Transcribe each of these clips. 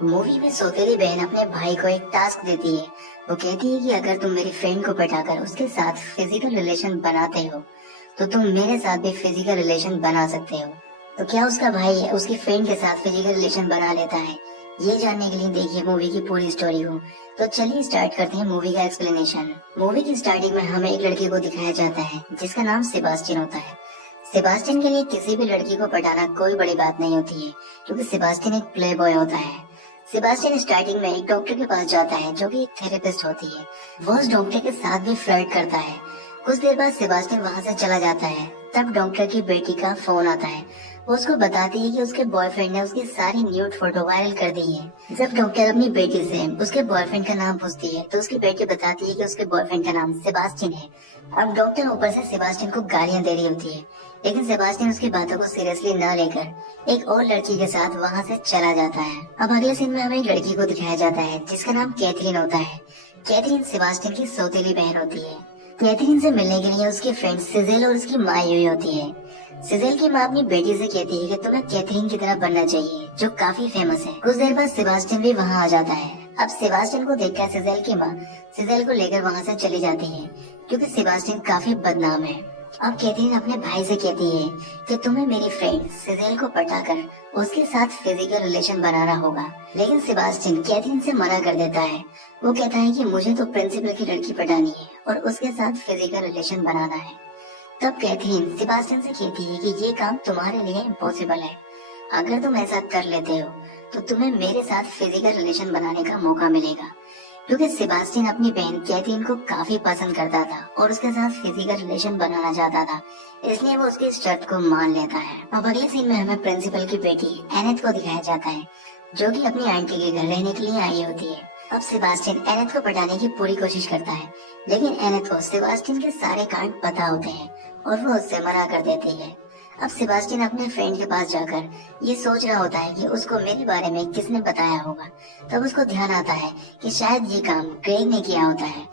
Movie में सौतेली बहन अपने भाई को एक टास्क देती है। वो कहती है कि अगर तुम मेरी फ्रेंड को पटाकर उसके साथ फिजिकल रिलेशन बनाते हो तो तुम मेरे साथ भी फिजिकल रिलेशन बना सकते हो। तो क्या उसका भाई उसकी फ्रेंड के साथ फिजिकल रिलेशन बना लेता है? ये जानने के लिए देखिए मूवी की पूरी स्टोरी को। तो चलिए स्टार्ट करते हैं मूवी का एक्सप्लेनेशन। मूवी की स्टार्टिंग में हमें एक लड़के को दिखाया जाता है जिसका नाम सेबास्टियन होता है। सेबास्टियन के लिए किसी भी लड़की को पटाना कोई बड़ी बात नहीं होती है, क्योंकि सेबास्टियन एक प्ले बॉय होता है। सेबास्टियन स्टार्टिंग में एक डॉक्टर के पास जाता है जो कि एक थेरेपिस्ट होती है। वो उस डॉक्टर के साथ भी फ्लर्ट करता है। कुछ देर बाद सेबास्टियन वहां से चला जाता है। तब डॉक्टर की बेटी का फोन आता है। वो उसको बताती है कि उसके बॉयफ्रेंड ने उसकी सारी न्यूड फोटो वायरल कर दी है। जब डॉक्टर अपनी बेटी से उसके बॉयफ्रेंड का नाम पूछती है तो उसकी बेटी बताती है कि उसके बॉयफ्रेंड का नाम सेबास्टियन है। अब डॉक्टर ऊपर से सेबास्टियन को गालियां दे रही होती है, लेकिन सेबास्टियन उसकी बातों को सीरियसली न लेकर एक और लड़की के साथ वहां से चला जाता है। अब अगले सीन में हमें एक लड़की को दिखाया जाता है जिसका नाम कैथरीन होता है। कैथरीन सेबास्टियन की सौतेली बहन होती है। कैथरीन से मिलने के लिए उसकी फ्रेंड सिजेल और उसकी माँ आई हुई होती है। सिजेल की माँ अपनी बेटी से कहती है कि तुम्हें कैथरीन की तरह बनना चाहिए, जो काफी फेमस है। कुछ देर बाद सेबास्टियन भी वहाँ आ जाता है। अब सेबास्टियन को देखकर सिजेल की माँ सिजेल को लेकर वहाँ से चली जाती है, क्योंकि सेबास्टियन काफी बदनाम है। अब कैथरीन अपने भाई से कहती है कि तुम्हें मेरी फ्रेंड सिजेल को पटाकर उसके साथ फिजिकल रिलेशन बनाना होगा, लेकिन सेबास्टियन कैथरीन से मना कर देता है। वो कहता है कि मुझे तो प्रिंसिपल की लड़की पटानी है और उसके साथ फिजिकल रिलेशन बनाना है। तब कैथरीन सेबास्टियन से कहती है कि ये काम तुम्हारे लिए इम्पॉसिबल है। अगर तुम ऐसा कर लेते हो तो तुम्हें मेरे साथ फिजिकल रिलेशन बनाने का मौका मिलेगा, क्योंकि सेबास्टियन अपनी बहन कैथरीन को काफी पसंद करता था और उसके साथ फिजिकल रिलेशन बनाना चाहता था, इसलिए वो उसकी शर्त को मान लेता है। अब अगले सीन में हमें प्रिंसिपल की बेटी एनेथ को दिखाया जाता है, जो कि अपनी आंटी के घर रहने के लिए आई होती है। अब सेबास्टियन एनेथ को पटाने की पूरी कोशिश करता है, लेकिन एनेथ को सेबास्टियन के सारे कांड पता होते हैं और वो उससे मना कर देती है। अब सेबास्टियन अपने फ्रेंड के पास जाकर ये सोच रहा होता है कि उसको मेरे बारे में किसने बताया होगा। तब उसको ध्यान आता है कि शायद ये काम ग्रेग ने किया होता है।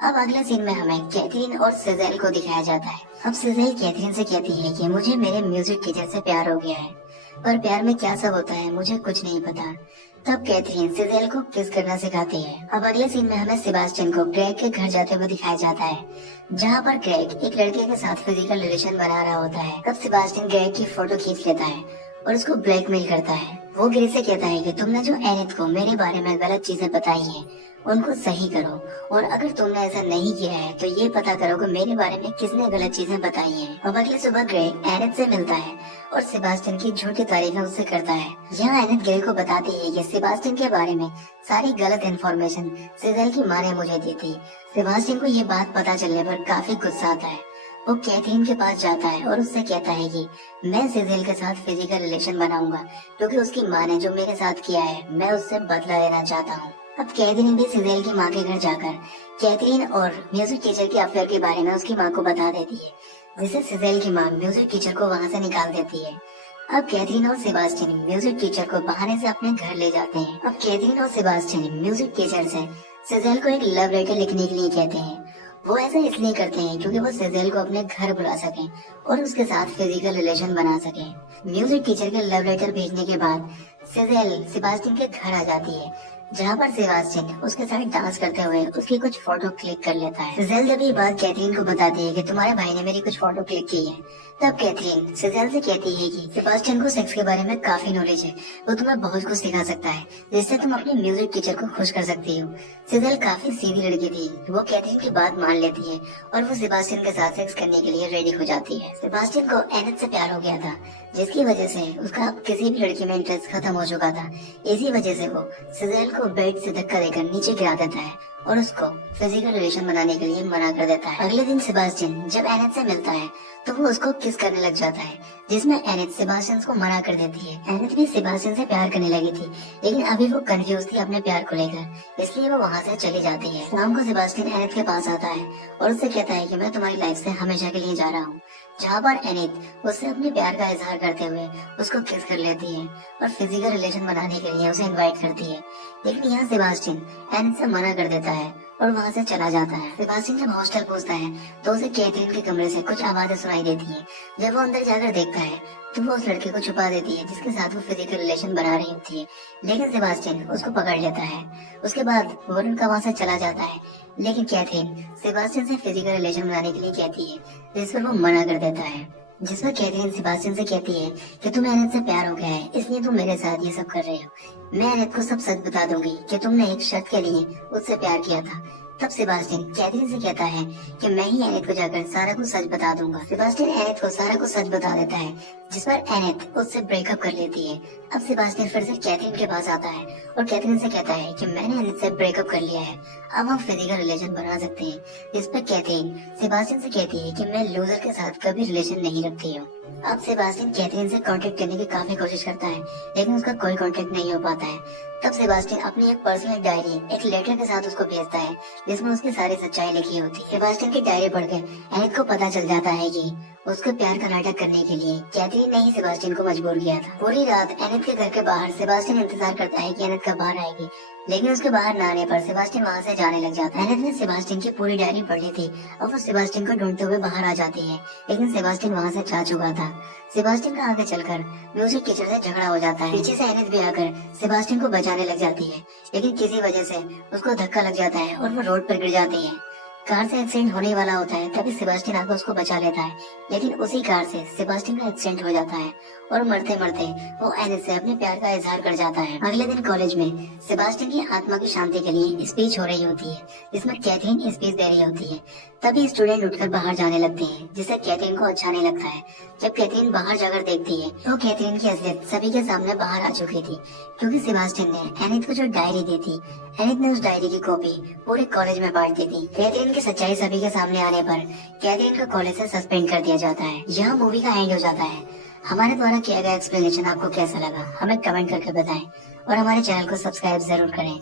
अब अगले सीन में हमें कैथरीन और सिजेल को दिखाया जाता है। अब सिजेल कैथरीन से कहती है कि मुझे मेरे म्यूजिक टीचर से प्यार हो गया है, पर प्यार में क्या सब होता है मुझे कुछ नहीं पता। तब कैथरीन सिजेल को किस करना सिखाती है। अब अगले सीन में हमें सेबास्टियन को ग्रेग के घर जाते हुए दिखाया जाता है, जहाँ पर ग्रेग एक लड़के के साथ फिजिकल रिलेशन बना रहा होता है। तब सेबास्टियन ग्रेग की फोटो खींच लेता है और उसको ब्लैकमेल करता है। वो ग्रेग से कहता है कि तुमने जो एनिथ को मेरे बारे में गलत चीजें बताई है उनको सही करो, और अगर तुमने ऐसा नहीं किया है तो ये पता करो कि मेरे बारे में किसने गलत चीजें बताई हैं। अब अगली सुबह ग्रेग एनिथ से मिलता है और सेबास्टियन की झूठी तारीफें उससे करता है। यहाँ एनिथ ग्रेग को बताती है कि सेबास्टियन के बारे में सारी गलत इन्फॉर्मेशन सिजेल की माँ ने मुझे दी थी। सेबास्टियन को ये बात पता चलने पर काफी गुस्सा आता है। वो कैथरीन के पास जाता है और उससे कहता है कि मैं सिजेल के साथ फिजिकल रिलेशन बनाऊंगा, क्योंकि उसकी माँ ने जो मेरे साथ किया है मैं उससे बदला लेना चाहता हूँ। अब कैथरीन भी सिजेल की माँ के घर जाकर कैथरीन और म्यूजिक टीचर के अफेयर के बारे में उसकी माँ को बता देती है, जिससे सिजेल की माँ म्यूजिक टीचर को वहाँ से निकाल देती है। अब कैथरीन और सेबास्टियन म्यूजिक टीचर को बहाने से अपने घर ले जाते हैं। अब कैथरीन और सेबास्टियन म्यूजिक टीचर से सिजेल को एक लव लेटर लिखने के लिए कहते हैं। वो ऐसा इसलिए करते हैं क्योंकि वो सिजेल को अपने घर बुला सकें और उसके साथ फिजिकल रिलेशन बना सकें। म्यूजिक टीचर के लव लेटर भेजने के बाद सिजेल सेबास्टियन के घर आ जाती है, जहाँ पर सेबास्टियन उसके साथ डांस करते हुए उसकी कुछ फोटो क्लिक कर लेता है। सिजेल जब ये बात कैथरीन को बताती है कि तुम्हारे भाई ने मेरी कुछ फोटो क्लिक की है, तब कैथरीन सिजेल से कहती है कि सेबास्टियन को सेक्स के बारे में काफी नॉलेज है, वो तुम्हें बहुत कुछ सिखा सकता है, जिससे तुम अपने म्यूजिक टीचर को खुश कर सकती हो। सिजेल काफी सीधी लड़की थी, वो कैथरीन की बात मान लेती है और वो सेबास्टियन के साथ सेक्स करने के लिए रेडी हो जाती है। सेबास्टियन को एनेथ से प्यार हो गया था, जिसकी वजह से उसका किसी भी लड़की में इंटरेस्ट खत्म हो चुका था। इसी वजह से वो सिजेल को बेड से धक्का देकर नीचे गिरा देता है और उसको फिजिकल रिलेशन बनाने के लिए मना कर देता है। अगले दिन सेबास्टियन जब एनेथ से मिलता है तो वो उसको किस करने लग जाता है, जिसमें एनेथ सेबास्टियन को मना कर देती है। एनेथ भी सेबास्टियन से प्यार करने लगी थी, लेकिन अभी वो कंफ्यूज थी अपने प्यार को लेकर, इसलिए वो वहाँ से चली जाती है। शाम को सेबास्टियन एनेथ के पास आता है और उससे कहता है कि मैं तुम्हारी लाइफ से हमेशा के लिए जा रहा हूँ, जहाँ पर एनेथ उससे अपने प्यार का इजहार करते हुए उसको किस कर लेती है और फिजिकल रिलेशन बनाने के लिए उसे इनवाइट करती है। लेकिन यहाँ सेबास्टियन एनेथ से मना कर देता होता है और वहाँ से चला जाता है। सेबास्टियन जब हॉस्टल पहुंचता है तो उसे कैथरीन के कमरे से कुछ आवाजें सुनाई देती है। जब वो अंदर जाकर देखता है तो वो उस लड़के को छुपा देती है जिसके साथ वो फिजिकल रिलेशन बना रही होती है, लेकिन सेबास्टियन उसको पकड़ लेता है। उसके बाद वो उनका वहाँ से चला जाता है, लेकिन कैथरीन सेबास्टियन से फिजिकल रिलेशन बनाने के लिए कहती है, जिस पर वो मना कर देता है। जिस पर कैथरीन सेबास्टियन से कहती है कि तुम्हें एनेट से प्यार हो गया है, इसलिए तुम मेरे साथ ये सब कर रहे हो। मैं एनेट को सब सच बता दूंगी कि तुमने एक शर्त के लिए उससे प्यार किया था। तब सेबास्टियन कैथरीन से कहता है कि मैं ही एनेट को जाकर सारा कुछ सच बता दूंगा। सेबास्टियन एनेट को सारा कुछ सच बता देता है, जिस पर एनेट उससे ब्रेकअप कर लेती है। अब सेबास्टियन फिर से कैथरीन के पास आता है और कैथरीन से कहता है कि मैंने एनेट से ब्रेकअप कर लिया है, अब हम फिजिकल रिलेशन बना सकते हैं। जिस पर कैथरीन सेबास्टियन से कहती है कि मैं लूजर के साथ कभी रिलेशन नहीं रखती हूँ। अब सेबास्टियन कैथरीन से कांटेक्ट करने की काफी कोशिश करता है, लेकिन उसका कोई कांटेक्ट नहीं हो पाता है। तब सेबास्टियन अपनी एक पर्सनल डायरी एक लेटर के साथ उसको भेजता है, जिसमें उसकी सारी सच्चाई लिखी होती है। सेबास्टियन की डायरी पढ़कर एनिथ को पता चल जाता है कि उसको प्यार का नाटक करने के लिए कैथरीन ने ही सेबास्टियन को मजबूर किया था। पूरी रात एनिथ के घर के बाहर सेबास्टियन इंतजार करता है कि एनिथ कब बाहर आएगी, लेकिन उसके बाहर न आने पर सेबास्टियन वहाँ से जाने लग जाता है। एनिथ ने सेबास्टियन की पूरी डायरी पढ़ ली थी और वो सेबास्टियन को ढूंढते हुए बाहर आ जाती है, लेकिन सेबास्टियन वहाँ से जा चुका था। सेबास्टियन का आगे चलकर म्यूजिक टीचर से झगड़ा हो जाता है। पीछे से एनिथ भी आकर सेबास्टियन को बचाने लग जाती है, लेकिन किसी वजह से उसको धक्का लग जाता है और वो रोड पर गिर जाती है। कार से एक्सीडेंट होने वाला होता है, तभी सेबास्टियन आकर उसको बचा लेता है, लेकिन उसी कार से सेबास्टियन का एक्सीडेंट हो जाता है और मरते मरते वो एनिथ से अपने प्यार का इजहार कर जाता है। अगले दिन कॉलेज में सेबास्टियन की आत्मा की शांति के लिए स्पीच हो रही होती है, जिसमें कैथरीन स्पीच दे रही होती है। तभी स्टूडेंट उठकर बाहर जाने लगते हैं, जिससे कैथरीन को अच्छा नहीं लगता है। जब कैथरीन बाहर जाकर देखती है तो कैथरीन की असलियत सभी के सामने बाहर आ चुकी थी, क्योंकि सेबास्टियन ने एनिथ को जो डायरी दी थी, एनिथ ने उस डायरी की कॉपी पूरे कॉलेज में बांट दी थी। कैथरीन की सच्चाई सभी के सामने आने पर कैथरीन को कॉलेज से सस्पेंड कर दिया जाता है। यहाँ मूवी का एंड हो जाता है। हमारे द्वारा किया गया एक्सप्लेनेशन आपको कैसा लगा हमें कमेंट करके बताएं और हमारे चैनल को सब्सक्राइब जरूर करें।